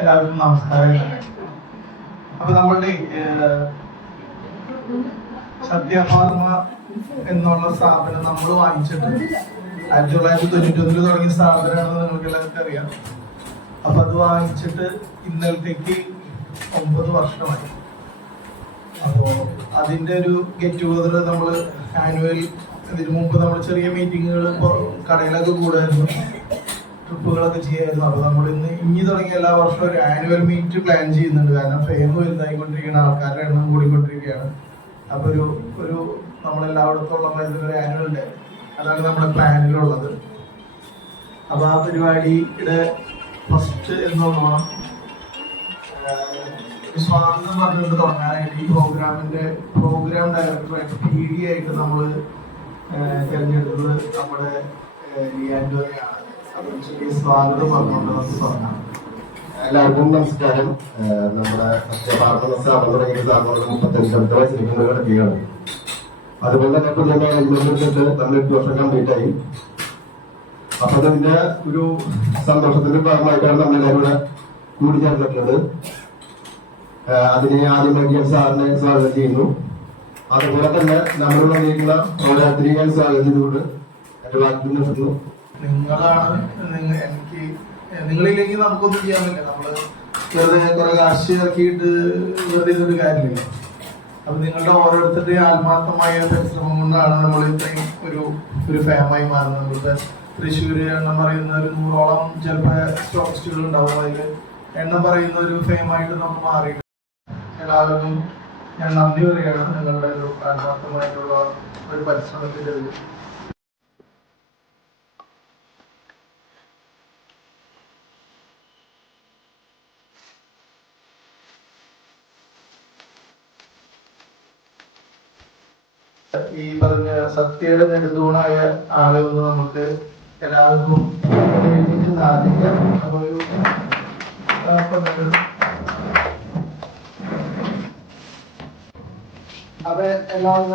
എല്ലാവർക്കും നമസ്കാരം. അപ്പൊ നമ്മളുടെ സത്യഭാർമ എന്നുള്ള സ്ഥാപനം നമ്മൾ വാങ്ങിച്ചിട്ട് 1991 തുടങ്ങിയ സ്ഥാപനമാണെന്ന് നിങ്ങൾക്ക് എല്ലാവർക്കും അറിയാം. അപ്പൊ അത് വാങ്ങിച്ചിട്ട് ഇന്നലത്തേക്ക് 9 വർഷമായി. അപ്പോ അതിന്റെ ഒരു ഗെറ്റ് ടുഗദർ നമ്മൾ ആനുവൽ, ഇതിനു മുമ്പ് നമ്മൾ ചെറിയ മീറ്റിങ്ങുകൾ കടയിലൊക്കെ കൂടായിരുന്നു, ട്രിപ്പുകളൊക്കെ ചെയ്യായിരുന്നു. അപ്പൊ നമ്മൾ ഇനി തുടങ്ങിയ എല്ലാ വർഷവും ഒരു ആനുവൽ മീറ്റ് പ്ലാൻ ചെയ്യുന്നുണ്ട്. കാരണം ഫെയിം വലുതായിക്കൊണ്ടിരിക്കുകയാണ്, ആൾക്കാരുടെ എണ്ണം കൂടിക്കൊണ്ടിരിക്കുകയാണ്. അപ്പൊ ഒരു നമ്മളെല്ലായിടത്തും ഉള്ള ഒരു ആനുവൽ ഡേ, അതാണ് നമ്മുടെ പ്ലാനിലുള്ളത്. അപ്പൊ ആ പരിപാടിയുടെ ഫസ്റ്റ് എന്നോണം സ്വാഗതം പറഞ്ഞുകൊണ്ട് തുടങ്ങാനായിട്ട് ഈ പ്രോഗ്രാമിന്റെ പ്രോഗ്രാം ഡയറക്ടറായിട്ട് PD ആയിട്ട് നമ്മൾ തിരഞ്ഞെടുത്തത് നമ്മുടെ ലിയാൻഡോയാണ്. സ്വാഗതം പറഞ്ഞുകൊണ്ട് നമുക്ക് തുടങ്ങാം. എല്ലാവർക്കും നമസ്കാരം. നമ്മുടെ സത്യഭാർമ സ്ഥാപനം തുടങ്ങിയ സ്ഥാപനം 35 വയസ്സിലേക്ക് കിടക്കുകയാണ്. അതുപോലെ തന്നെ പുതിയ മാനേജ്മെന്റ് നമ്മൾ 8 വർഷം കംപ്ലീറ്റ് ആയി. അപ്പൊ അതിന്റെ ഒരു സന്തോഷത്തിന്റെ ഭാഗമായിട്ടാണ് നമ്മളെല്ലാവരും ഇവിടെ കൂടി ചേർന്നിട്ടുള്ളത്. അതിനെ ആദ്യമായി സാറിനെ സ്വാഗതം ചെയ്യുന്നു. അതുപോലെ തന്നെ നമ്മൾ വന്നിരിക്കുന്ന പ്രോഗ്രാമത്തിനെ ഞാൻ സ്വാഗതം ചെയ്തുകൊണ്ട് എന്റെ വാക്കിൽ നിർത്തുന്നു. നിങ്ങളാണ് എനിക്ക് നിങ്ങളില്ലെങ്കിൽ നമുക്കൊന്നും ചെയ്യാൻ പറ്റില്ല. നമ്മള് വെറുതെ കുറെ കാശ് ഇറക്കിയിട്ട് വെറുതെ ഇതൊരു കാര്യമില്ല. അപ്പൊ നിങ്ങളുടെ ഓരോരുത്തരുടെയും ആത്മാർത്ഥമായ പരിശ്രമം കൊണ്ടാണ് നമ്മൾ ഇത്രയും ഒരു ഫേമായി മാറുന്നത്. നമ്മളുടെ തൃശ്ശൂര് എണ്ണം പറയുന്ന ഒരു 100ഓളം ചിലപ്പോ സ്റ്റോക്സ്റ്റുകൾ ഉണ്ടാവും. അതിൽ എണ്ണം പറയുന്ന ഒരു ഫേമായിട്ട് നമുക്ക് മാറി. എല്ലാവർക്കും ഞാൻ നന്ദി പറയുകയാണ് നിങ്ങളുടെ ഒരു ആത്മാർത്ഥമായിട്ടുള്ള ഒരു പരിശ്രമത്തിന്റെ ഇത്. ഈ പറഞ്ഞ സത്യയുടെ നെടുതൂണായ ആളെ ഒന്ന് നമുക്ക് എല്ലാവർക്കും സാധിക്കാം. അപ്പൊ എല്ലാവരും